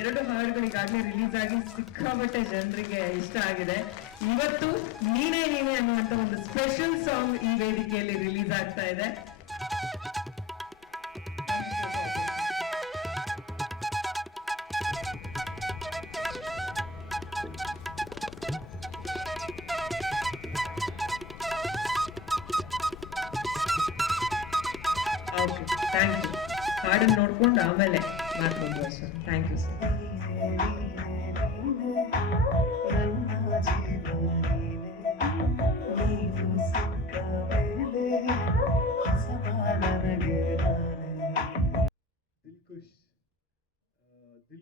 ಎರಡು ಹಾಡುಗಳು ಈಗಾಗಲೇ ರಿಲೀಸ್ ಆಗಿ ಸಿಕ್ಕಾಪಟ್ಟೆ ಜನರಿಗೆ ಇಷ್ಟ ಆಗಿದೆ. ಇವತ್ತು ನೀನೇ ನೀನೇ ಅನ್ನುವಂತ ಒಂದು ಸ್ಪೆಷಲ್ ಸಾಂಗ್ ಈ ವೇದಿಕೆಯಲ್ಲಿ ರಿಲೀಸ್ ಆಗ್ತಾ ಇದೆ. ಹಾಡನ್ನು ನೋಡ್ಕೊಂಡು ಆಮೇಲೆ ಮಾಡ್ಕೊಂಡು sir. Thank you sir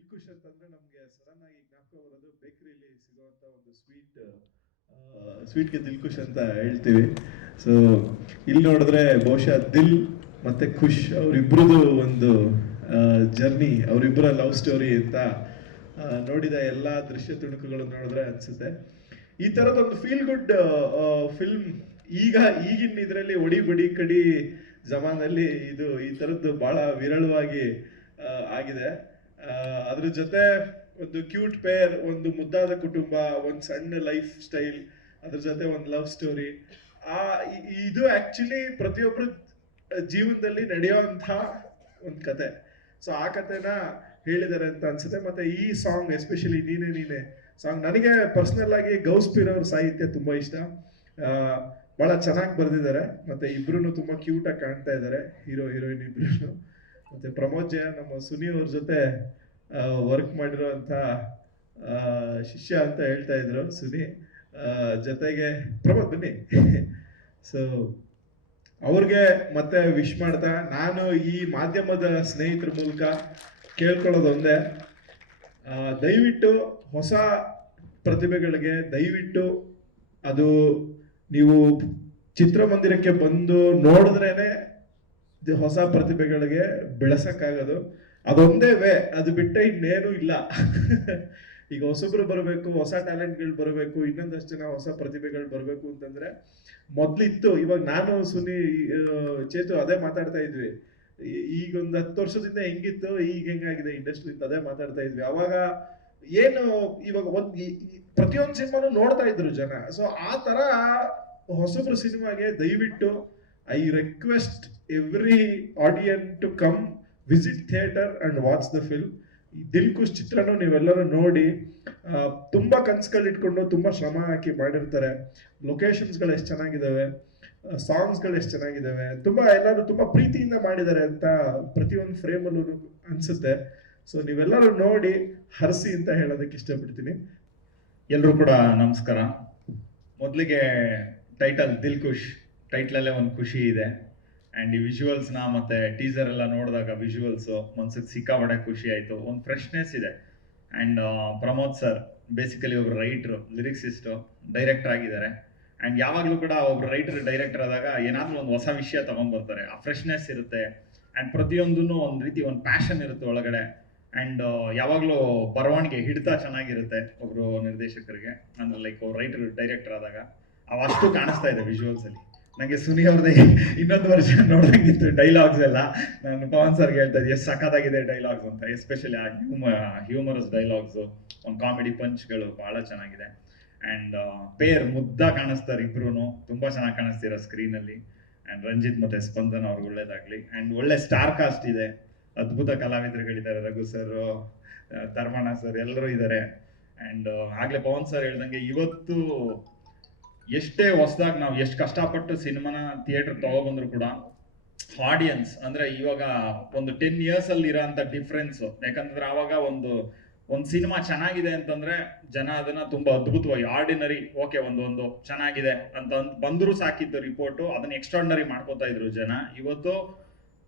Dilkhush ಅಂತಂದ್ರೆ ನಮ್ಗೆ ಸಡನ್ ಆಗಿ ಜ್ಞಾಪಕ ಬರೋದು ಬೇಕರಿಲಿ ಸಿಗುವಂತ ಒಂದು ಸ್ವೀಟ್ ಸ್ವೀಟ್ಗೆ ದಿಲ್ಖುಷ್ ಅಂತ ಹೇಳ್ತೀವಿ. ಸೊ ಇಲ್ಲಿ ನೋಡಿದ್ರೆ ಬಹುಶಃ ದಿಲ್ ಮತ್ತೆ ಖುಷ್ ಅವರಿಬ್ರದ್ದು ಒಂದು ಜರ್ನಿ ಅವರಿಬ್ಬರ ಲವ್ ಸ್ಟೋರಿ ಅಂತ ನೋಡಿದ ಎಲ್ಲ ದೃಶ್ಯ ತುಣುಕುಗಳು ನೋಡಿದ್ರೆ ಅನ್ಸುತ್ತೆ. ಈ ತರದೊಂದು ಫೀಲ್ ಗುಡ್ ಫಿಲ್ಮ್ ಈಗ ಈಗಿನ ಇದರಲ್ಲಿ ಒಡಿ ಬಡಿ ಕಡಿ ಜಮಾನಲ್ಲಿ ಇದು ಈ ತರದ್ದು ಬಹಳ ವಿರಳವಾಗಿ ಆಗಿದೆ. ಅದ್ರ ಜೊತೆ ಒಂದು ಕ್ಯೂಟ್ ಪೇರ್ ಒಂದು ಮುದ್ದಾದ ಕುಟುಂಬ, ಒಂದು ಸಣ್ಣ ಲೈಫ್ ಸ್ಟೈಲ್ ಅದ್ರ ಜೊತೆ ಒಂದು ಲವ್ ಸ್ಟೋರಿ ಆ ಇದು ಆಕ್ಚುಲಿ ಪ್ರತಿಯೊಬ್ಬರ ಜೀವನದಲ್ಲಿ ನಡೆಯುವಂಥ ಒಂದು ಕತೆ. ಸೊ ಆ ಕತೆನ ಹೇಳಿದ್ದಾರೆ ಅಂತ ಅನ್ಸುತ್ತೆ. ಮತ್ತೆ ಈ ಸಾಂಗ್ ಎಸ್ಪೆಷಲಿ ನೀನೆ ನೀನೆ ಸಾಂಗ್ ನನಗೆ ಪರ್ಸನಲ್ ಆಗಿ ಗೌಸ್ಪೀರ್ ಅವ್ರ ಸಾಹಿತ್ಯ ತುಂಬಾ ಇಷ್ಟ. ಬಹಳ ಚೆನ್ನಾಗಿ ಬರೆದಿದ್ದಾರೆ. ಮತ್ತೆ ಇಬ್ರು ತುಂಬಾ ಕ್ಯೂಟ್ ಆಗಿ ಕಾಣ್ತಾ ಇದ್ದಾರೆ. ಹೀರೋ ಹೀರೋಯಿನ್ ಇಬ್ರು ಮತ್ತೆ ಪ್ರಮೋದ್ ಜಯ ನಮ್ಮ ಸುನಿ ಅವ್ರ ಜೊತೆ ವರ್ಕ್ ಮಾಡಿರುವಂಥ ಶಿಷ್ಯ ಅಂತ ಹೇಳ್ತಾ ಇದ್ರು ಸುನಿ. ಜೊತೆಗೆ ಪ್ರಮೋದ್ ಬನ್ನಿ. ಸೊ ಅವ್ರಿಗೆ ಮತ್ತೆ ವಿಶ್ ಮಾಡ್ತಾ ನಾನು ಈ ಮಾಧ್ಯಮದ ಸ್ನೇಹಿತರ ಮೂಲಕ ಕೇಳ್ಕೊಳ್ಳೋದೊಂದೇ ದಯವಿಟ್ಟು ಹೊಸ ಪ್ರತಿಭೆಗಳಿಗೆ ದಯವಿಟ್ಟು ಅದು ನೀವು ಚಿತ್ರಮಂದಿರಕ್ಕೆ ಬಂದು ನೋಡಿದ್ರೇನೆ ಹೊಸ ಪ್ರತಿಭೆಗಳಿಗೆ ಬೆಳೆಸಕ್ಕಾಗೋದು. ಅದೊಂದೇ ವೇ, ಅದು ಬಿಟ್ಟ ಇನ್ನೇನು ಇಲ್ಲ. ಈಗ ಹೊಸಬ್ರು ಬರಬೇಕು, ಹೊಸ ಟ್ಯಾಲೆಂಟ್ಗಳು ಬರಬೇಕು, ಇನ್ನೊಂದಷ್ಟು ಜನ ಹೊಸ ಪ್ರತಿಭೆಗಳು ಬರಬೇಕು ಅಂತಂದ್ರೆ, ಮೊದ್ಲಿತ್ತು, ಇವಾಗ ನಾನು, ಸುನಿ ಚೇತು ಅದೇ ಮಾತಾಡ್ತಾ ಇದ್ವಿ. ಈಗ ಒಂದು ಹತ್ತು ವರ್ಷದಿಂದ ಹೆಂಗಿತ್ತು, ಈಗ ಹೆಂಗಾಗಿದೆ ಇಂಡಸ್ಟ್ರಿ ಅಂತ ಅದೇ ಮಾತಾಡ್ತಾ ಇದ್ವಿ. ಅವಾಗ ಏನು, ಇವಾಗ ಒಂದ್ ಪ್ರತಿಯೊಂದು ಸಿನಿಮಾನು ನೋಡ್ತಾ ಇದ್ರು ಜನ. ಸೊ ಆ ತರ ಹೊಸಬ್ರು ಸಿನಿಮಾಗೆ ದಯವಿಟ್ಟು I request every audience to come visit theatre and watch the film Dil Khush ಚಿತ್ರನೂ ನೀವೆಲ್ಲರೂ ನೋಡಿ ತುಂಬ ಕನ್ಸುಗಳು ಇಟ್ಕೊಂಡು ತುಂಬಾ ಶ್ರಮ ಹಾಕಿ ಮಾಡಿರ್ತಾರೆ. ಲೊಕೇಶನ್ಸ್ಗಳು ಎಷ್ಟು ಚೆನ್ನಾಗಿದ್ದಾವೆ ಸಾಂಗ್ಸ್ಗಳು ಎಷ್ಟು ಚೆನ್ನಾಗಿದ್ದಾವೆ ತುಂಬ ಎಲ್ಲರೂ ತುಂಬ ಪ್ರೀತಿಯಿಂದ ಮಾಡಿದ್ದಾರೆ ಅಂತ ಪ್ರತಿಯೊಂದು ಫ್ರೇಮಲ್ಲೂ ಅನಿಸುತ್ತೆ. ಸೊ ನೀವೆಲ್ಲರೂ ನೋಡಿ ಹರಸಿ ಅಂತ ಹೇಳೋದಕ್ಕೆ ಇಷ್ಟಪಡ್ತೀನಿ. ಎಲ್ಲರೂ ಕೂಡ ನಮಸ್ಕಾರ. ಮೊದಲಿಗೆ ಟೈಟಲ್ ದಿಲ್ ಖುಷ್ ಟೈಟ್ಲಲ್ಲೇ ಒಂದು ಖುಷಿ ಇದೆ. ಆ್ಯಂಡ್ ಈ ವಿಜುವಲ್ಸ್ನ ಮತ್ತೆ ಟೀಸರ್ ಎಲ್ಲ ನೋಡಿದಾಗ ವಿಜುವಲ್ಸು ಮನ್ಸಿಗೆ ಸಿಕ್ಕಾಪಟ್ಟೆ ಖುಷಿ ಆಯಿತು. ಒಂದು ಫ್ರೆಶ್ನೆಸ್ ಇದೆ. ಆ್ಯಂಡ್ ಪ್ರಮೋದ್ ಸರ್ ಬೇಸಿಕಲಿ ಒಬ್ರು ರೈಟ್ರು ಲಿರಿಕ್ಸಿಸ್ಟು ಡೈರೆಕ್ಟರ್ ಆಗಿದ್ದಾರೆ. ಆ್ಯಂಡ್ ಯಾವಾಗಲೂ ಕೂಡ ಒಬ್ರು ರೈಟರ್ ಡೈರೆಕ್ಟರ್ ಆದಾಗ ಏನಾದರೂ ಒಂದು ಹೊಸ ವಿಷಯ ತಗೊಂಡ್ಬರ್ತಾರೆ ಆ ಫ್ರೆಶ್ನೆಸ್ ಇರುತ್ತೆ. ಆ್ಯಂಡ್ ಪ್ರತಿಯೊಂದೂ ಒಂದು ರೀತಿ ಒಂದು ಪ್ಯಾಷನ್ ಇರುತ್ತೆ ಒಳಗಡೆ. ಆ್ಯಂಡ್ ಯಾವಾಗಲೂ ಬರವಣಿಗೆ, ಹಿಡಿತ ಚೆನ್ನಾಗಿರುತ್ತೆ ಒಬ್ಬರು ನಿರ್ದೇಶಕರಿಗೆ. ಅಂದರೆ ಲೈಕ್ ರೈಟರ್ ಡೈರೆಕ್ಟರ್ ಆದಾಗ. ಅವಷ್ಟು ಕಾಣಿಸ್ತಾ ಇದೆ ವಿಜುವಲ್ಸ್ ಅಲ್ಲಿ. ನನಗೆ ಸುನಿ ಅವ್ರದ್ದು ಇನ್ನೊಂದು ವರ್ಷ ನೋಡ್ದಂಗಿತ್ತು ಡೈಲಾಗ್ಸ್ ಎಲ್ಲ. ನಾನು ಪವನ್ ಸರ್ಗೆ ಹೇಳ್ತಾ ಇದ್ದೆ, ಎಷ್ಟು ಸಖತ್ತಾಗಿದೆ ಡೈಲಾಗ್ಸ್ ಅಂತ ಎಸ್ಪೆಷಲಿ ಆ ಹ್ಯೂಮ ಹ್ಯೂಮರಸ್ ಡೈಲಾಗ್ಸು ಒಂದು ಕಾಮಿಡಿ ಪಂಚ್ಗಳು ಬಹಳ ಚೆನ್ನಾಗಿದೆ. ಆ್ಯಂಡ್ ಪೇರ್ ಮುದ್ದ ಕಾಣಿಸ್ತಾರೆ ಇಬ್ರು ತುಂಬಾ ಚೆನ್ನಾಗಿ ಕಾಣಿಸ್ತೀರ ಸ್ಕ್ರೀನಲ್ಲಿ ಆ್ಯಂಡ್ ರಂಜಿತ್ ಮತ್ತೆ ಸ್ಪಂದನ್ ಅವ್ರಿಗೆ ಒಳ್ಳೇದಾಗ್ಲಿ. ಆ್ಯಂಡ್ ಒಳ್ಳೆ ಸ್ಟಾರ್ ಕಾಸ್ಟ್ ಇದೆ. ಅದ್ಭುತ ಕಲಾವಿದರುಗಳಿದ್ದಾರೆ, ರಘು ಸರ್ ಧರ್ಮಣ್ಣ ಸರ್ ಎಲ್ಲರೂ ಇದ್ದಾರೆ ಆ್ಯಂಡ್ ಆಗ್ಲೇ ಪವನ್ ಸರ್ ಹೇಳ್ದಂಗೆ ಇವತ್ತು ಎಷ್ಟೇ ಹೊಸದಾಗಿ ನಾವು ಎಷ್ಟು ಕಷ್ಟಪಟ್ಟು ಸಿನಿಮಾನ ಥಿಯೇಟರ್ ತಗೊಬಂದ್ರು ಕೂಡ ಆಡಿಯನ್ಸ್ ಅಂದ್ರೆ ಇವಾಗ ಒಂದು ಟೆನ್ ಇಯರ್ಸ್ ಅಲ್ಲಿ ಇರೋಂಥ ಡಿಫ್ರೆನ್ಸ್ ಯಾಕಂದ್ರೆ ಅವಾಗ ಒಂದು ಒಂದು ಸಿನಿಮಾ ಚೆನ್ನಾಗಿದೆ ಅಂತಂದ್ರೆ ಜನ ಅದನ್ನ ತುಂಬಾ ಅದ್ಭುತವಾಗಿ ಆರ್ಡಿನರಿ ಓಕೆ ಒಂದು ಒಂದು ಚೆನ್ನಾಗಿದೆ ಅಂತ ಬಂದರೂ ಬಂದ್ರು ಸಾಕಿದ್ದು ರಿಪೋರ್ಟು ಅದನ್ನ ಎಕ್ಸ್ಟ್ರಾರ್ಡಿನರಿ ಮಾಡ್ಕೋತಾ ಇದ್ರು ಜನ. ಇವತ್ತು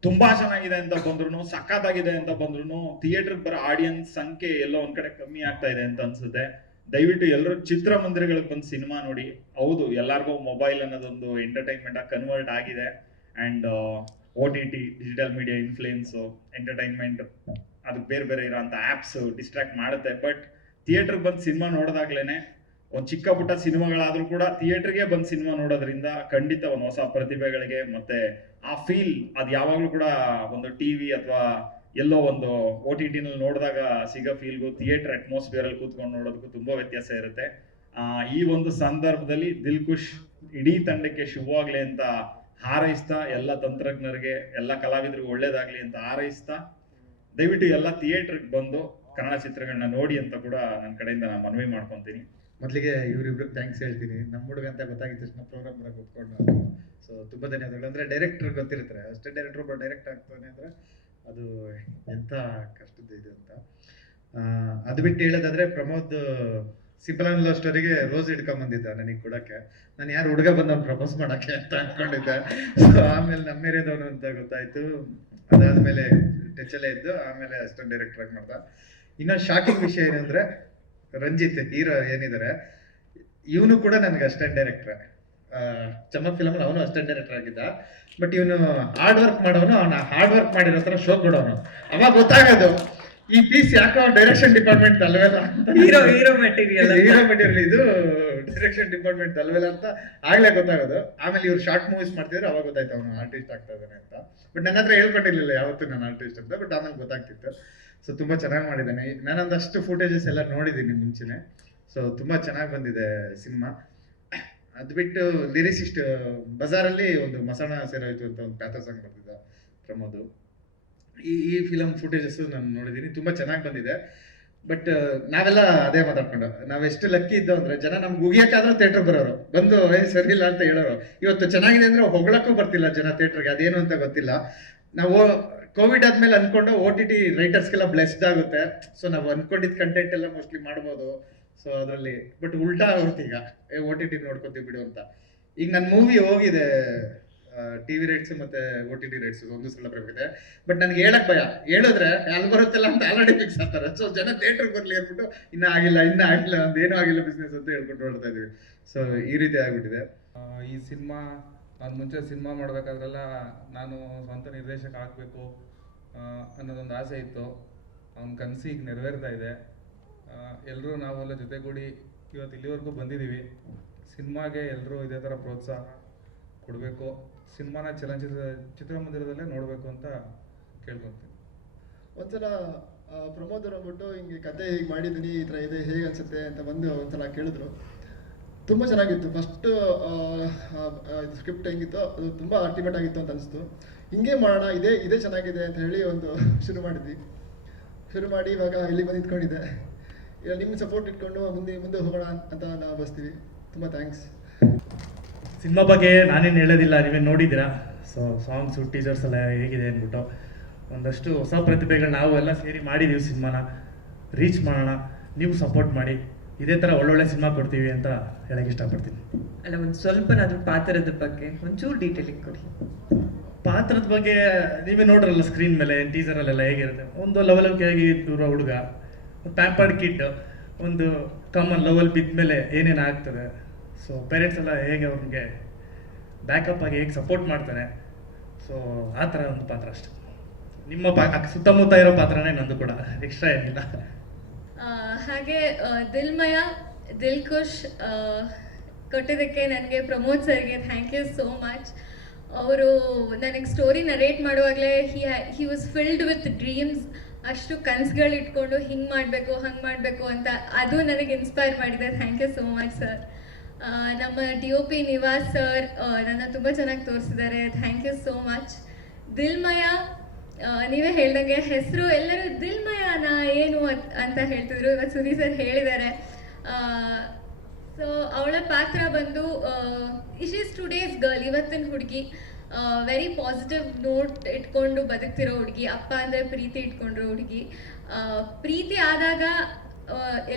ತುಂಬಾ ಚೆನ್ನಾಗಿದೆ ಅಂತ ಬಂದ್ರು ಸಖತ್ತಾಗಿದೆ ಅಂತ ಬಂದ್ರು ಥಿಯೇಟರ್ ಬರೋ ಆಡಿಯನ್ಸ್ ಸಂಖ್ಯೆ ಎಲ್ಲೋ ಒಂದ್ ಕಡೆ ಕಮ್ಮಿ ಆಗ್ತಾ ಇದೆ ಅಂತ ಅನ್ಸುತ್ತೆ. ದಯವಿಟ್ಟು ಎಲ್ಲರೂ ಚಿತ್ರಮಂದಿರಗಳಿಗೆ ಬಂದು ಸಿನಿಮಾ ನೋಡಿ. ಹೌದು, ಎಲ್ಲರಿಗೂ ಮೊಬೈಲ್ ಅನ್ನೋದೊಂದು ಎಂಟರ್ಟೈನ್ಮೆಂಟ್ ಆಗಿ ಕನ್ವರ್ಟ್ ಆಗಿದೆ. And O T T digital media influence entertainment ಅದಕ್ಕೆ ಬೇರೆ ಬೇರೆ ಇರೋಂಥ ಆ್ಯಪ್ಸ್ ಡಿಸ್ಟ್ರಾಕ್ಟ್ ಮಾಡುತ್ತೆ. ಬಟ್ ಥಿಯೇಟ್ರಿಗೆ ಬಂದು ಸಿನಿಮಾ ನೋಡಿದಾಗ್ಲೇನೆ, ಒಂದು ಚಿಕ್ಕ ಪುಟ್ಟ ಸಿನಿಮಾಗಳಾದ್ರೂ ಕೂಡ ಥಿಯೇಟ್ರಿಗೆ ಬಂದು ಸಿನಿಮಾ ನೋಡೋದ್ರಿಂದ ಖಂಡಿತ ಒಂದು ಹೊಸ ಪ್ರತಿಭೆಗಳಿಗೆ ಮತ್ತೆ ಆ ಫೀಲ್ ಅದು ಯಾವಾಗಲೂ ಕೂಡ ಒಂದು ಟಿವಿ ಅಥವಾ ಎಲ್ಲೋ ಒಂದು ಓ ಟಿ ಟಿನಲ್ಲಿ ನೋಡಿದಾಗ ಸಿಗೋ ಫೀಲ್ಗೂ ಥಿಯೇಟರ್ ಅಟ್ಮಾಸ್ಫಿಯರ್ ಅಲ್ಲಿ ಕೂತ್ಕೊಂಡು ನೋಡೋದಕ್ಕೂ ತುಂಬಾ ವ್ಯತ್ಯಾಸ ಇರುತ್ತೆ. ಈ ಒಂದು ಸಂದರ್ಭದಲ್ಲಿ ದಿಲ್ ಖುಷ್ ಇಡೀ ತಂಡಕ್ಕೆ ಶುಭವಾಗ್ಲಿ ಅಂತ ಹಾರೈಸ್ತಾ, ಎಲ್ಲ ತಂತ್ರಜ್ಞರಿಗೆ, ಎಲ್ಲ ಕಲಾವಿದರಿಗೂ ಒಳ್ಳೇದಾಗ್ಲಿ ಅಂತ ಹಾರೈಸ್ತಾ, ದಯವಿಟ್ಟು ಎಲ್ಲ ಥಿಯೇಟರ್ಗೆ ಬಂದು ಕನ್ನಡ ಚಿತ್ರಗಳನ್ನ ನೋಡಿ ಅಂತ ಕೂಡ ನನ್ನ ಕಡೆಯಿಂದ ನಾನು ಮನವಿ ಮಾಡ್ಕೊತೀನಿ. ಮೊದಲಿಗೆ ಇವರಿಬ್ರಿಗೆ ಥ್ಯಾಂಕ್ಸ್ ಹೇಳ್ತೀನಿ. ನಮ್ಮ ಹುಡುಗ ಅಂತ ಗೊತ್ತಾಗಿದ್ದ ತಕ್ಷಣ ಪ್ರೋಗ್ರಾಮ್ ಬರೋಕೆ ಕೂತ್ಕೊಂಡು ಸೊ ತುಂಬ ಧನ್ಯವಾದಗಳು. ಅಂದರೆ ಡೈರೆಕ್ಟರ್ ಗೊತ್ತಿರುತ್ತೆ. ಅಷ್ಟೇ ಡೈರೆಕ್ಟರ್ ಡೈರೆಕ್ಟ್ ಆಗ್ತಾನೆ ಅಂದರೆ ಅದು ಎಂಥ ಕಷ್ಟದ ಇದು ಅಂತ. ಅದು ಬಿಟ್ಟು ಹೇಳೋದಾದ್ರೆ ಪ್ರಮೋದ್ ಸಿಂಪಲ್ ಸ್ಟೋರಿಗೆ ರೋಸ್ ಹಿಡ್ಕೊಂಡ್ ಬಂದಿದ್ದ ನನಗೆ ಕೊಡಕ್ಕೆ. ನಾನು ಯಾರು ಹುಡುಗ ಬಂದವ್ನು ಪ್ರಪೋಸ್ ಮಾಡಕ್ಕೆ ಅಂತ ಅನ್ಕೊಂಡಿದ್ದೆ. ಸೊ ಆಮೇಲೆ ನಮ್ಮ ಏರಿಯಾದವನು ಅಂತ ಗೊತ್ತಾಯ್ತು. ಅದಾದ್ಮೇಲೆ ಟಚಲ್ಲೇ ಇದ್ದು, ಆಮೇಲೆ ಅಸಿಸ್ಟೆಂಟ್ ಡೈರೆಕ್ಟರ್ ಆಗಿ ಮಾಡ್ದ. ಇನ್ನೊಂದು ಶಾಕಿಂಗ್ ವಿಷಯ ಏನಂದ್ರೆ, ರಂಜಿತ್ ಹೀರೋ ಏನಿದ್ದಾರೆ ಇವನು ಕೂಡ ನನಗೆ ಅಸಿಸ್ಟೆಂಟ್ ಡೈರೆಕ್ಟರ್ ಚಮಕ್ ಫಿಲಮ್ ಅವನು ಅಸಿಸ್ಟೆಂಟ್ ಡೈರೆಕ್ಟರ್ ಆಗಿದ್ದ. ಬಟ್ ಇವನು ಹಾರ್ಡ್ ವರ್ಕ್ ಮಾಡೋನು ಅವನ ಹಾರ್ಡ್ ವರ್ಕ್ ಮಾಡಿರೋ ತರ ಶೋ ಕೊಡೋನು. ಅವಾಗ ಗೊತ್ತಾಗೋದು ಈ ಪೀಸ್ ಯಾಕೋ direction department ಅಲ್ವೇಲ್ಲ hero hero material hero material ಇದು ಡೈರೆಕ್ಷನ್ ಡಿಪಾರ್ಟ್ಮೆಂಟ್ ಅಲ್ವೇಲ ಅಂತ. ಆಗ್ಲೇ ಗೊತ್ತಾಗೋದು. ಆಮೇಲೆ ಇವ್ರು ಶಾರ್ಟ್ ಮೂವೀಸ್ ಮಾಡ್ತಿದ್ರೆ ಅವಾಗ ಗೊತ್ತಾಯ್ತು ಅವನು ಆರ್ಟಿಸ್ಟ್ ಆಗ್ತಾ ಇದ್ದಾನೆ ಅಂತ. ಬಟ್ ನನ್ನ ಹತ್ರ ಹೇಳ್ಕೊಟ್ಟಿರ್ಲಿಲ್ಲ ಯಾವತ್ತು ನಾನು ಆರ್ಟಿಸ್ಟ್ ಅಂತ ಬಟ್ ಆಮೇಲೆ ಗೊತ್ತಾಗ್ತಿತ್ತು. ಸೊ ತುಂಬಾ ಚೆನ್ನಾಗಿ ಮಾಡಿದ್ದಾನೆ. ನಾನೊಂದಷ್ಟು ಫುಟೇಜಸ್ ಎಲ್ಲ ನೋಡಿದ್ದೀನಿ ಮುಂಚೆನೆ. ಸೊ ತುಂಬಾ ಚೆನ್ನಾಗಿ ಬಂದಿದೆ ಸಿನಿಮಾ. ಅದು ಬಿಟ್ಟು ಲಿರಿಸಿಸ್ಟ್, ಬಜಾರಲ್ಲಿ ಒಂದು ಮಸಾಣ ಸೇರೋಯ್ತು ಅಂತ ಒಂದು ಪ್ಯಾಥ ಸಾಂಗ್ ಬರ್ತಿದ್ದ ಪ್ರಮೋದ್. ಈ ಈ ಫಿಲಮ್ ಫುಟೇಜಸ್ ನಾನು ನೋಡಿದ್ದೀನಿ ತುಂಬಾ ಚೆನ್ನಾಗಿ ಬಂದಿದೆ. ಬಟ್ ನಾವೆಲ್ಲ ಅದೇ ಮಾತಾಡ್ಕೊಂಡು ನಾವೆಷ್ಟು ಲಕ್ಕಿ ಇದ್ದೋ ಅಂದ್ರೆ ಜನ ನಮ್ಗೆ ಉಗಿಯಕ್ಕಾದ್ರೂ ಥಿಯೇಟರ್ ಬರೋರು. ಬಂದು, ಏ, ಸರಿ ಇಲ್ಲ ಅಂತ ಹೇಳೋರು. ಇವತ್ತು ಚೆನ್ನಾಗಿದೆ ಅಂದ್ರೆ ಹೊಗಳಕ್ಕೂ ಬರ್ತಿಲ್ಲ ಜನ ಥಿಯೇಟರ್ಗೆ ಅದೇನು ಅಂತ ಗೊತ್ತಿಲ್ಲ. ನಾವು ಕೋವಿಡ್ ಆದ್ಮೇಲೆ ಅನ್ಕೊಂಡು ಓ ಟಿ ಟಿ ರೈಟರ್ಸ್ಗೆಲ್ಲ ಬ್ಲೆಸ್ಡ್ ಆಗುತ್ತೆ. ಸೊ ನಾವು ಅನ್ಕೊಂಡಿದ್ದ ಕಂಟೆಂಟ್ ಎಲ್ಲ ಮೋಸ್ಟ್ಲಿ ಮಾಡ್ಬೋದು. ಸೊ ಅದರಲ್ಲಿ ಬಟ್ ಉಲ್ಟಾ ಆಗುತ್ತೆ ಈಗ. ಓ ಟಿ ಟಿ ನೋಡ್ಕೊತೀವಿ ಬಿಡು ಅಂತ. ಈಗ ನನ್ನ ಮೂವಿ ಹೋಗಿದೆ ಟಿವಿ ರೇಟ್ಸ್ ಮತ್ತೆ ಓ ಟಿ ಟಿ ರೇಟ್ಸ್ ಒಂದು ಸಲ ಬರಬೇಕಿದೆ. ಬಟ್ ನನಗೆ ಹೇಳಕ್ ಭಯ. ಹೇಳಿದ್ರೆ ಅಲ್ಲಿ ಬರುತ್ತಲ್ಲ ಅಂತ ಆಲ್ರೆಡಿ ಫಿಕ್ಸ್ ಆಗ್ತಾರೆ. ಸೊ ಜನ ಥಿಯೇಟರ್ ಬರಲಿ ಅಂದ್ಬಿಟ್ಟು, ಇನ್ನ ಆಗಿಲ್ಲ ಇನ್ನ ಆಗಿಲ್ಲ ಅಂತ ಏನೂ ಆಗಿಲ್ಲ ಬಿಸ್ನೆಸ್ ಅಂತ ಹೇಳ್ಕೊಂಡು ನೋಡ್ತಾ ಇದೀವಿ ಸೊ ಈ ರೀತಿ ಆಗಿಬಿಟ್ಟಿದೆ. ಈ ಸಿನಿಮಾ, ನಾನು ಮುಂಚೆ ಸಿನಿಮಾ ಮಾಡಬೇಕಾದ್ರೆಲ್ಲ ನಾನು ಸ್ವಂತ ನಿರ್ದೇಶಕ ಆಗಬೇಕು ಅನ್ನೋದೊಂದು ಆಸೆ ಇತ್ತು. ಅವ್ನ ಕನಸು ಈಗ ನೆರವೇರ್ತಾ ಇದೆ. ಎಲ್ಲರೂ ನಾವೆಲ್ಲ ಜೊತೆಗೂಡಿ ಇವತ್ತು ಇಲ್ಲಿವರೆಗೂ ಬಂದಿದ್ದೀವಿ. ಸಿನಿಮಾಗೆ ಎಲ್ಲರೂ ಇದೇ ಥರ ಪ್ರೋತ್ಸಾಹ ಕೊಡಬೇಕು. ಸಿನಿಮಾನ ಚಲನಚಿತ್ರ ಚಿತ್ರಮಂದಿರದಲ್ಲೇ ನೋಡಬೇಕು ಅಂತ ಕೇಳ್ಕೊತೀನಿ. ಒಂದ್ಸಲ ಆ, ಪ್ರಮೋದ್ ಅವ್ರು ಅಂದ್ಬಿಟ್ಟು ಹಿಂಗೆ ಕತೆ ಹೀಗೆ ಮಾಡಿದ್ದೀನಿ ಈ ಥರ ಇದೆ ಹೇಗೆ ಅನಿಸುತ್ತೆ ಅಂತ ಬಂದು ಒಂದ್ಸಲ ಕೇಳಿದ್ರು. ತುಂಬ ಚೆನ್ನಾಗಿತ್ತು. ಫಸ್ಟು ಸ್ಕ್ರಿಪ್ಟ್ ಹೆಂಗಿತ್ತು ಅದು ತುಂಬ ಅಲ್ಟಿಮೇಟ್ ಆಗಿತ್ತು ಅಂತ ಅನಿಸ್ತು. ಹಿಂಗೆ ಮಾಡೋಣ ಇದೇ ಇದೇ ಚೆನ್ನಾಗಿದೆ ಅಂತ ಹೇಳಿ ಒಂದು ಶುರು ಮಾಡಿದ್ವಿ. ಶುರು ಮಾಡಿ ಇವಾಗ ಇಲ್ಲಿ ಬಂದು ನಿಮ್ಮ ಸಪೋರ್ಟ್ ಇಟ್ಕೊಂಡು ಮುಂದೆ ಮುಂದೆ ಹೋಗೋಣ ಅಂತ ನಾವು ಬಸ್ತೀವಿ. ತುಂಬ ಥ್ಯಾಂಕ್ಸ್ ಸಿನಿಮಾ ಬಗ್ಗೆ ನಾನೇನು ಹೇಳೋದಿಲ್ಲ ನೀವೇ ನೋಡಿದ್ದೀರಾ? ಸೊ ಸಾಂಗ್ಸು ಟೀಚರ್ಸ್ ಎಲ್ಲ ಹೇಗಿದೆ ಅಂದ್ಬಿಟ್ಟು. ಒಂದಷ್ಟು ಹೊಸ ಪ್ರತಿಭೆಗಳು ನಾವು ಎಲ್ಲ ಸೇರಿ ಮಾಡಿದ್ದೀವಿ ಸಿನಿಮಾನ. ರೀಚ್ ಮಾಡೋಣ ನೀವು ಸಪೋರ್ಟ್ ಮಾಡಿ. ಇದೇ ಥರ ಒಳ್ಳೊಳ್ಳೆ ಸಿನಿಮಾ ಕೊಡ್ತೀವಿ ಅಂತ ಹೇಳಕ್ಕೆ ಇಷ್ಟಪಡ್ತೀನಿ. ಅಲ್ಲ ಒಂದು ಸ್ವಲ್ಪನಾದ್ರೂ ಪಾತ್ರದ ಬಗ್ಗೆ ಒಂಚೂರು ಡೀಟೇಲಿಂಗ್ ಕೊಡಿ. ಪಾತ್ರದ ಬಗ್ಗೆ ನೀವೇ ನೋಡ್ರಲ್ಲ ಸ್ಕ್ರೀನ್ ಮೇಲೆ ಟೀಸರಲ್ಲೆಲ್ಲ ಹೇಗಿರುತ್ತೆ. ಒಂದು ಲವಲವಿಕೆಯಾಗಿ ಇರೋ ಹುಡುಗ ಪ್ಯಾಂಪರ್ಡ್ ಕಿಡ್ ಒಂದು ಕಾಮನ್ ಲೆವೆಲ್ ಬಿದ್ದ ಮೇಲೆ ಏನೇನು ಆಗ್ತದೆ? ಸೊ ಪೇರೆಂಟ್ಸ್ ಎಲ್ಲ ಹೇಗೆ ಅವ್ರಿಗೆ ಬ್ಯಾಕಪ್ ಆಗಿ ಹೇಗೆ ಸಪೋರ್ಟ್ ಮಾಡ್ತಾರೆ? ಸೊ ಆ ಥರ ಒಂದು ಪಾತ್ರ ಅಷ್ಟೆ. ನಿಮ್ಮ ಪಾ ಸುತ್ತಮುತ್ತ ಇರೋ ಪಾತ್ರನೇ ನಂದು ಕೂಡ. ಎಕ್ಸ್ಟ್ರಾ ಏನಿಲ್ಲ. ಹಾಗೆ ದಿಲ್ಮಯ ದಿಲ್ ಖುಷ್ ಕೊಟ್ಟಿದ್ದಕ್ಕೆ ನನಗೆ ಪ್ರಮೋದ್ ಸರ್ಗೆ ಥ್ಯಾಂಕ್ ಯು ಸೋ ಮಚ್ ಅವರು ನನಗೆ story narrate ಮಾಡುವಾಗಲೇ he he was filled with dreams ಅಷ್ಟು ಕನಸುಗಳು ಇಟ್ಕೊಂಡು ಹಿಂಗೆ ಮಾಡಬೇಕು, ಹಂಗೆ ಮಾಡಬೇಕು ಅಂತ ಅದು ನನಗೆ ಇನ್ಸ್ಪೈರ್ ಮಾಡಿದೆ. Thank you so much sir ನಮ್ಮ D O P Nivas sir ನನ್ನ ತುಂಬ ಚೆನ್ನಾಗಿ ತೋರಿಸಿದ್ದಾರೆ. ಥ್ಯಾಂಕ್ ಯು ಸೋ ಮಚ್ ದಿಲ್ಮಯ ನೀವೇ ಹೇಳ್ದಂಗೆ ಹೆಸರು ಎಲ್ಲರೂ ದಿಲ್ಮಯನ ಏನು ಅತ್- ಹೇಳ್ತಿದ್ರು. ಇವತ್ತು ಸುನಿ ಸರ್ ಹೇಳಿದ್ದಾರೆ. ಸೊ ಅವಳ ಪಾತ್ರ ಬಂದು ಇಶ್ ಈಸ್ ಟುಡೇಸ್ ಗರ್ಲ್, ಇವತ್ತಿನ ಹುಡುಗಿ. ವೆರಿ ಪಾಸಿಟಿವ್ ನೋಟ್ ಇಟ್ಕೊಂಡು ಬದುಕ್ತಿರೋ ಹುಡುಗಿ, ಅಪ್ಪ ಅಂದರೆ ಪ್ರೀತಿ ಇಟ್ಕೊಂಡಿರೋ ಹುಡುಗಿ. ಪ್ರೀತಿ ಆದಾಗ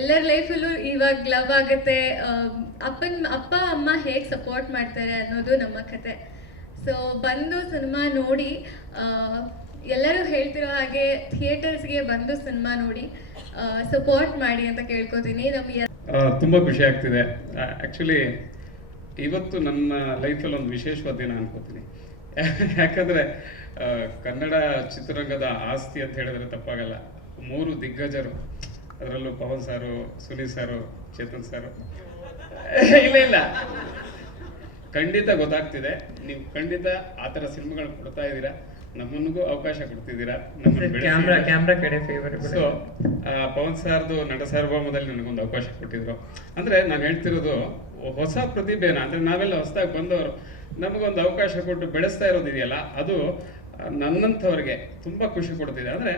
ಎಲ್ಲರ ಲೈಫಲ್ಲೂ ಇವಾಗ ಲವ್ ಆಗುತ್ತೆ. ಅಪ್ಪನ, ಅಪ್ಪ, ಅಮ್ಮ ಹೇಗೆ ಸಪೋರ್ಟ್ ಮಾಡ್ತಾರೆ ಅನ್ನೋದು ನಮ್ಮ ಕತೆ. ಸೊ ಬಂದು ಸಿನಿಮಾ ನೋಡಿ ಎಲ್ಲರೂ ಹೇಳ್ತಿರೋ ಹಾಗೆ ಥಿಯೇಟರ್ಸ್ಗೆ ಬಂದು ಸಿನಿಮಾ ನೋಡಿ ಸಪೋರ್ಟ್ ಮಾಡಿ ಅಂತ ಕೇಳ್ಕೊತೀನಿ. ನಮಗೆ ತುಂಬ ಖುಷಿ ಆಗ್ತಿದೆ. ಆ್ಯಕ್ಚುಲಿ ಇವತ್ತು ನನ್ನ ಲೈಫಲ್ಲಿ ಒಂದು ವಿಶೇಷವಾದ ದಿನ ಅನ್ಕೋತೀನಿ. ಯಾಕಂದರೆ ಕನ್ನಡ ಚಿತ್ರರಂಗದ ಆಸ್ತಿ ಅಂತ ಹೇಳಿದ್ರೆ ತಪ್ಪಾಗಲ್ಲ. ಮೂರು ದಿಗ್ಗಜರು. ಅದರಲ್ಲೂ ಪವನ್ ಸಾರು ಸುನೀಲ್ ಸಾರು ಚೇತನ್ ಸಾರು. ಇಲ್ಲ ಇಲ್ಲ. ಖಂಡಿತ ಗೊತ್ತಾಗ್ತಿದೆ. ನೀವು ಖಂಡಿತ ಆ ತರ ಸಿನಿಮಾಗಳು ಕೊಡ್ತಾ ಇದ್ದೀರಾ? ನಮ್ಮನಿಗೂ ಅವಕಾಶ ಕೊಡ್ತಿದ್ದೀರಾ? ಸೊ ಪವನ್ ಸಾರ್ದು ನಟ ಸಾರ್ವಭೌಮದಲ್ಲಿ ನನಗೊಂದು ಅವಕಾಶ ಕೊಟ್ಟಿದ್ರು. ಅಂದ್ರೆ ನಾನು ಹೇಳ್ತಿರೋದು ಹೊಸ ಪ್ರತಿಭೆನ? ಅಂದ್ರೆ ನಾವೆಲ್ಲ ಹೊಸದಾಗಿ ಬಂದವರು. ನಮಗೊಂದು ಅವಕಾಶ ಕೊಟ್ಟು ಬೆಳೆಸ್ತಾ ಇರೋದಿದೆಯಲ್ಲ ಅದು ನನ್ನಂಥವ್ರಿಗೆ ತುಂಬ ಖುಷಿ ಕೊಡ್ತಿದೆ. ಅಂದರೆ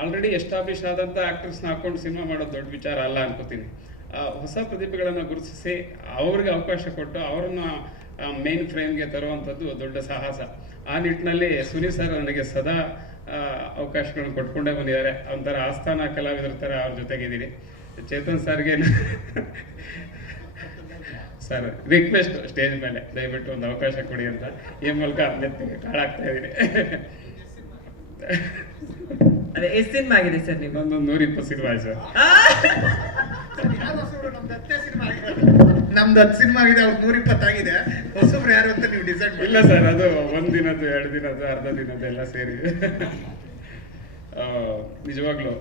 ಆಲ್ರೆಡಿ ಎಸ್ಟಾಬ್ಲಿಷ್ ಆದಂಥ ಆ್ಯಕ್ಟ್ರೆಸ್ನ ಹಾಕೊಂಡು ಸಿನಿಮಾ ಮಾಡೋದು ದೊಡ್ಡ ವಿಚಾರ ಅಲ್ಲ ಅನ್ಕೋತೀನಿ. ಹೊಸ ಪ್ರತಿಭೆಗಳನ್ನು ಗುರುತಿಸಿ ಅವ್ರಿಗೆ ಅವಕಾಶ ಕೊಟ್ಟು ಅವರನ್ನ ಮೇನ್ ಫ್ರೇಮ್ಗೆ ತರುವಂಥದ್ದು ದೊಡ್ಡ ಸಾಹಸ. ಆ ನಿಟ್ಟಿನಲ್ಲಿ ಸುನೀಲ್ ಸರ್ ನನಗೆ ಸದಾ ಅವಕಾಶಗಳನ್ನು ಕೊಟ್ಕೊಂಡೇ ಬಂದಿದ್ದಾರೆ. ಒಂಥರ ಆಸ್ಥಾನ ಕಲಾವಿದರ ಥರ ಅವ್ರ ಜೊತೆಗಿದ್ದೀನಿ. ಚೇತನ್ ಸರ್ಗೆ ಸರ್ ರಿಕ್ವೆಸ್ಟ್ ಸ್ಟೇಜ್ ಮೇಲೆ ದಯವಿಟ್ಟು ಒಂದು ಅವಕಾಶ ಕೊಡಿ ಅಂತ ಈ ಮೂಲಕ ನೆತ್ತಿಗೆ ಕಾಳಾಗ್ತಾ ಇದ್ದೀನಿ. ಅದೇ ಎಷ್ಟು ಸಿನಿಮಾ ಆಗಿದೆ ಸರ್ ನಿಮ್ಮ ಒಂದು ನೂರ ಇಪ್ಪತ್ತು ಸಿನಿಮಾ ಆಯ್ತು ಸರ್ ನಮ್ದು ಹತ್ತು ಸಿನಿಮಾ ಆಗಿದೆ ಅವ್ರು ನೂರ ಇಪ್ಪತ್ತಾಗಿದೆ ಹೊಸಬ್ರು ಯಾರು ಅಂತ ನೀವು ಡಿಸೈಡ್ ಇಲ್ಲ ಸರ್ ಅದು ಒಂದ್ ದಿನದ್ದು ಎರಡು ದಿನದ್ದು ಅರ್ಧ ದಿನದ್ದು ಎಲ್ಲ ಸೇರಿ. ಆ, ನಿಜವಾಗ್ಲೂ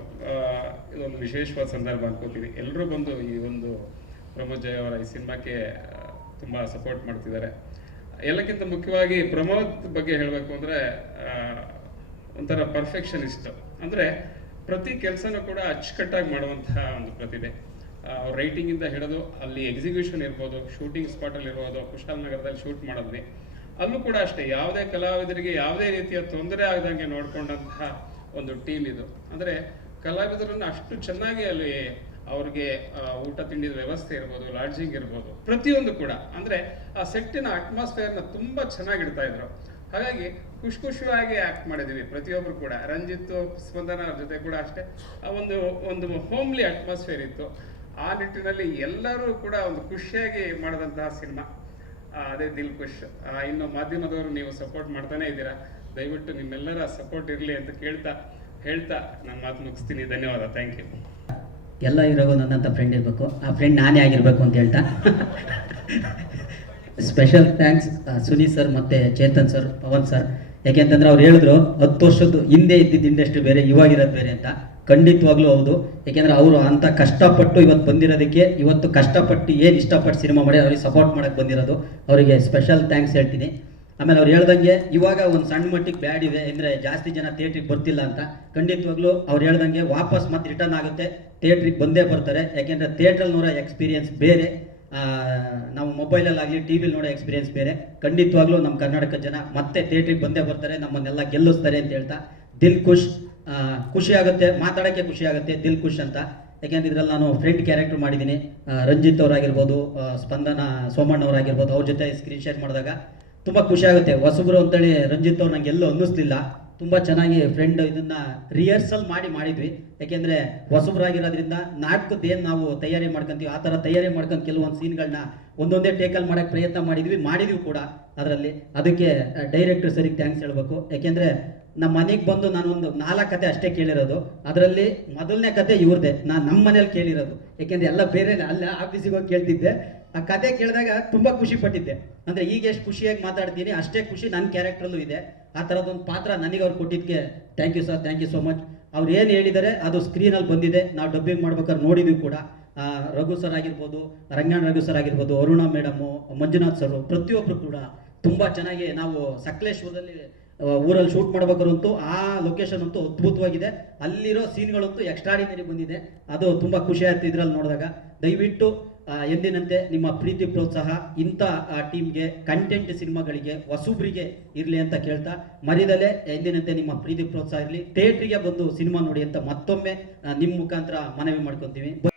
ಇದೊಂದು ವಿಶೇಷವಾದ ಸಂದರ್ಭ ಅನ್ಕೋತೀನಿ. ಎಲ್ಲರೂ ಬಂದು ಈ ಒಂದು ಪ್ರಮೋದ್ ಜಯ ಅವರ ಈ ಸಿನಿಮಾಕ್ಕೆ ತುಂಬ ಸಪೋರ್ಟ್ ಮಾಡ್ತಿದ್ದಾರೆ. ಎಲ್ಲಕ್ಕಿಂತ ಮುಖ್ಯವಾಗಿ ಪ್ರಮೋದ್ ಬಗ್ಗೆ ಹೇಳಬೇಕು ಅಂದರೆ ಒಂಥರ ಒಂಥರ ಪರ್ಫೆಕ್ಷನಿಸ್ಟ್ ಅಂದರೆ ಪ್ರತಿ ಕೆಲಸನೂ ಕೂಡ ಅಚ್ಚುಕಟ್ಟಾಗಿ ಮಾಡುವಂತಹ ಒಂದು ಪ್ರತಿಭೆ. ಅವ್ರ ರೈಟಿಂಗಿಂದ ಹಿಡಿದು ಅಲ್ಲಿ ಎಕ್ಸಿಕ್ಯೂಷನ್ ಇರ್ಬೋದು ಶೂಟಿಂಗ್ ಸ್ಪಾಟಲ್ಲಿ ಇರ್ಬೋದು ಕುಶಾಲ್ ನಗರದಲ್ಲಿ ಶೂಟ್ ಮಾಡಿದ್ವಿ. ಅಲ್ಲೂ ಕೂಡ ಅಷ್ಟೇ, ಯಾವುದೇ ಕಲಾವಿದರಿಗೆ ಯಾವುದೇ ರೀತಿಯ ತೊಂದರೆ ಆಗದಂಗೆ ನೋಡ್ಕೊಂಡಂತಹ ಒಂದು ಟೀಮ್ ಇದು. ಅಂದರೆ ಕಲಾವಿದರನ್ನು ಅಷ್ಟು ಚೆನ್ನಾಗಿ ಅಲ್ಲಿ ಅವ್ರಿಗೆ ಊಟ ತಿಂಡಿದ ವ್ಯವಸ್ಥೆ ಇರ್ಬೋದು ಲಾಡ್ಜಿಂಗ್ ಇರ್ಬೋದು, ಪ್ರತಿಯೊಂದು ಕೂಡ. ಅಂದ್ರೆ ಆ ಸೆಟ್ಟಿನ ಅಟ್ಮಾಸ್ಫಿಯರ್ನ ತುಂಬಾ ಚೆನ್ನಾಗಿಡ್ತಾ ಇದ್ರು. ಹಾಗಾಗಿ ಖುಷಿ ಖುಷಿಯಾಗಿ ಆಕ್ಟ್ ಮಾಡಿದೀವಿ. ಪ್ರತಿಯೊಬ್ರು ಕೂಡ. ರಂಜಿತ್ ಸ್ಪಂದನ ಜೊತೆ ಕೂಡ ಅಷ್ಟೇ. ಆ ಒಂದು ಒಂದು ಹೋಮ್ಲಿ ಅಟ್ಮಾಸ್ಫಿಯರ್ ಇತ್ತು. ಆ ನಿಟ್ಟಿನಲ್ಲಿ ಎಲ್ಲರೂ ಕೂಡ ಒಂದು ಖುಷಿಯಾಗಿ ಮಾಡಿದಂತಹ ಸಿನಿಮಾ. ಅದೇ ದಿಲ್ ಖುಷ್. ಇನ್ನು ಮಾಧ್ಯಮದವರು ನೀವು ಸಪೋರ್ಟ್ ಮಾಡ್ತಾನೆ ಇದ್ದೀರಾ? ದಯವಿಟ್ಟು ನಿಮ್ಮೆಲ್ಲರ ಸಪೋರ್ಟ್ ಇರಲಿ ಅಂತ ಕೇಳ್ತಾ, ಹೇಳ್ತಾ ನನ್ನ ಮಾತು ಮುಗಿಸ್ತೀನಿ. ಧನ್ಯವಾದ. ಥ್ಯಾಂಕ್ ಯು ಎಲ್ಲ ಇರೋ ನನ್ನಂಥ ಫ್ರೆಂಡ್ ಇರಬೇಕು. ಆ ಫ್ರೆಂಡ್ ನಾನೇ ಆಗಿರಬೇಕು ಅಂತ ಹೇಳ್ತಾ. ಸ್ಪೆಷಲ್ ಥ್ಯಾಂಕ್ಸ್ ಸುನಿ ಸರ್ ಮತ್ತು ಚೇತನ್ ಸರ್ ಪವನ್ ಸರ್ ಯಾಕೆಂತಂದ್ರೆ ಅವ್ರು ಹೇಳಿದ್ರು, ಹತ್ತು ವರ್ಷದ್ದು ಹಿಂದೆ ಇದ್ದಿದ್ದ ಇಂಡಸ್ಟ್ರಿ ಬೇರೆ, ಇವಾಗಿರೋದು ಬೇರೆ ಅಂತ. ಖಂಡಿತವಾಗ್ಲೂ ಹೌದು. ಯಾಕೆಂದ್ರೆ ಅವರು ಅಂತ ಕಷ್ಟಪಟ್ಟು ಇವತ್ತು ಬಂದಿರೋದಕ್ಕೆ, ಇವತ್ತು ಕಷ್ಟಪಟ್ಟು ಏನು ಇಷ್ಟಪಟ್ಟು ಸಿನಿಮಾ ಮಾಡಿ, ಅವ್ರಿಗೆ ಸಪೋರ್ಟ್ ಮಾಡೋಕ್ಕೆ ಬಂದಿರೋದು. ಅವರಿಗೆ ಸ್ಪೆಷಲ್ ಥ್ಯಾಂಕ್ಸ್ ಹೇಳ್ತೀನಿ. ಆಮೇಲೆ ಅವ್ರು ಹೇಳ್ದಂಗೆ, ಇವಾಗ ಒಂದು ಸಣ್ಣ ಮಟ್ಟಿಗೆ ಬ್ಯಾಡ್ ಇದೆ, ಅಂದರೆ ಜಾಸ್ತಿ ಜನ ಥಿಯೇಟ್ರಿಗೆ ಬರ್ತಿಲ್ಲ ಅಂತ. ಖಂಡಿತವಾಗ್ಲೂ ಅವ್ರು ಹೇಳ್ದಂಗೆ ವಾಪಸ್ ಮತ್ತೆ ರಿಟರ್ನ್ ಆಗುತ್ತೆ. ಥಿಯೇಟ್ರಿಗೆ ಬಂದೇ ಬರ್ತಾರೆ. ಯಾಕೆಂದರೆ ಥಿಯೇಟ್ರಲ್ಲಿ ನೋಡೋ ಎಕ್ಸ್ಪೀರಿಯನ್ಸ್ ಬೇರೆ. ನಾವು ಮೊಬೈಲಲ್ಲಾಗಲಿ ಟಿ ವಿಲಿ ನೋಡೋ ಎಕ್ಸ್ಪೀರಿಯನ್ಸ್ ಬೇರೆ. ಖಂಡಿತವಾಗ್ಲೂ ನಮ್ಮ ಕರ್ನಾಟಕ ಜನ ಮತ್ತೆ ಥಿಯೇಟ್ರಿಗೆ ಬಂದೇ ಬರ್ತಾರೆ. ನಮ್ಮನ್ನೆಲ್ಲ ಗೆಲ್ಲಿಸ್ತಾರೆ ಅಂತ ಹೇಳ್ತಾ, ದಿಲ್ ಖುಷ್ ಖುಷಿ ಆಗುತ್ತೆ, ಮಾತಾಡೋಕ್ಕೆ ಖುಷಿ ಆಗುತ್ತೆ ದಿಲ್ ಖುಷ್ ಅಂತ. ಯಾಕೆಂದ್ರೆ ಇದ್ರಲ್ಲಿ ನಾನು ಫ್ರೆಂಡ್ ಕ್ಯಾರೆಕ್ಟರ್ ಮಾಡಿದ್ದೀನಿ. ರಂಜಿತ್ ಅವರಾಗಿರ್ಬೋದು ಸ್ಪಂದನ ಸೋಮಣ್ಣ ಅವರಾಗಿರ್ಬೋದು, ಅವ್ರ ಜೊತೆ ಸ್ಕ್ರೀನ್ ಶೇರ್ ಮಾಡಿದಾಗ ತುಂಬ ಖುಷಿ ಆಗುತ್ತೆ. ಹೊಸಬ್ರು ಅಂತೇಳಿ ರಂಜಿತ್ ಅವ್ರು ನಂಗೆ ಎಲ್ಲೂ ಅನ್ನಿಸ್ಲಿಲ್ಲ. ತುಂಬ ಚೆನ್ನಾಗಿ ಫ್ರೆಂಡ್ ಇದನ್ನ ರಿಹರ್ಸಲ್ ಮಾಡಿ ಮಾಡಿದ್ವಿ. ಯಾಕೆಂದ್ರೆ ನಾಟಕದ ಏನು ನಾವು ತಯಾರಿ ಮಾಡ್ಕೊಂತೀವಿ, ಆ ಥರ ತಯಾರಿ ಮಾಡ್ಕೊಂಡು ಕೆಲವೊಂದು ಸೀನ್ಗಳನ್ನ ಒಂದೊಂದೇ ಟೇಕಲ್ ಮಾಡೋಕ್ಕೆ ಪ್ರಯತ್ನ ಮಾಡಿದ್ವಿ ಮಾಡಿದ್ವಿ ಕೂಡ ಅದರಲ್ಲಿ. ಅದಕ್ಕೆ ಡೈರೆಕ್ಟರ್ ಸರಿಗೆ ಥ್ಯಾಂಕ್ಸ್ ಹೇಳ್ಬೇಕು. ಯಾಕೆಂದ್ರೆ ನಮ್ಮ ಮನೆಗೆ ಬಂದು ನಾನು ಒಂದು ನಾಲ್ಕು ಕತೆ ಅಷ್ಟೇ ಕೇಳಿರೋದು. ಅದರಲ್ಲಿ ಮೊದಲನೇ ಕತೆ ಇವ್ರದ್ದೇ ನಾನು ನಮ್ಮ ಮನೇಲಿ ಕೇಳಿರೋದು. ಯಾಕೆಂದ್ರೆ ಎಲ್ಲ ಬೇರೆ ಅಲ್ಲ ಆಫೀಸಿಗೆ ಹೋಗಿ ಕೇಳ್ತಿದ್ದೆ. ಆ ಕತೆ ಕೇಳಿದಾಗ ತುಂಬ ಖುಷಿ ಪಟ್ಟಿದ್ದೆ. ಅಂದರೆ ಈಗ ಎಷ್ಟು ಖುಷಿಯಾಗಿ ಮಾತಾಡ್ತೀನಿ, ಅಷ್ಟೇ ಖುಷಿ ನನ್ನ ಕ್ಯಾರೆಕ್ಟ್ರಲ್ಲೂ ಇದೆ. ಆ ಥರದೊಂದು ಪಾತ್ರ ನನಗೆ ಅವ್ರು ಕೊಟ್ಟಿದ್ದಕ್ಕೆ thank you sir thank you so much ಅವ್ರು ಏನು ಹೇಳಿದ್ದಾರೆ ಅದು ಸ್ಕ್ರೀನಲ್ಲಿ ಬಂದಿದೆ. ನಾವು ಡಬ್ಬಿಂಗ್ ಮಾಡ್ಬೇಕಾದ್ರೆ ನೋಡಿದ್ವಿ ಕೂಡ. ರಘು ಸರ್ ಆಗಿರ್ಬೋದು, ರಂಗಣ್ಣ ರಘು ಸರ್ ಆಗಿರ್ಬೋದು, ಅರುಣಾ ಮೇಡಮು ಮಂಜುನಾಥ್ ಸರ್ ಪ್ರತಿಯೊಬ್ಬರು ಕೂಡ ತುಂಬ ಚೆನ್ನಾಗಿ ನಾವು ಸಕಲೇಶ್ವರದಲ್ಲಿ ಊರಲ್ಲಿ ಶೂಟ್ ಮಾಡ್ಬೇಕಾದ್ರಂತೂ ಆ ಲೊಕೇಶನ್ ಅಂತೂ ಅದ್ಭುತವಾಗಿದೆ. ಅಲ್ಲಿರೋ ಸೀನ್ಗಳಂತೂ ಎಕ್ಸ್ಟ್ರಾಡಿನರಿ ಬಂದಿದೆ. ಅದು ತುಂಬ ಖುಷಿ ಆಯ್ತು ಇದ್ರಲ್ಲಿ ನೋಡಿದಾಗ. ದಯವಿಟ್ಟು ಎಂದಿನಂತೆ ನಿಮ್ಮ ಪ್ರೀತಿ, ಪ್ರೋತ್ಸಾಹ ಇಂಥ ಟೀಮ್ಗೆ ಕಂಟೆಂಟ್ ಸಿನಿಮಾಗಳಿಗೆ ಹೊಸಬ್ರಿಗೆ ಇರಲಿ ಅಂತ ಕೇಳ್ತಾ, ಮರಿದಲೆ ಎಂದಿನಂತೆ ನಿಮ್ಮ ಪ್ರೀತಿ, ಪ್ರೋತ್ಸಾಹ ಇರಲಿ ಥಿಯೇಟ್ರಿಗೆ ಬಂದು ಸಿನಿಮಾ ನೋಡಿ ಅಂತ ಮತ್ತೊಮ್ಮೆ ನಿಮ್ಮ ಮುಖಾಂತರ ಮನವಿ ಮಾಡ್ಕೊತೀವಿ.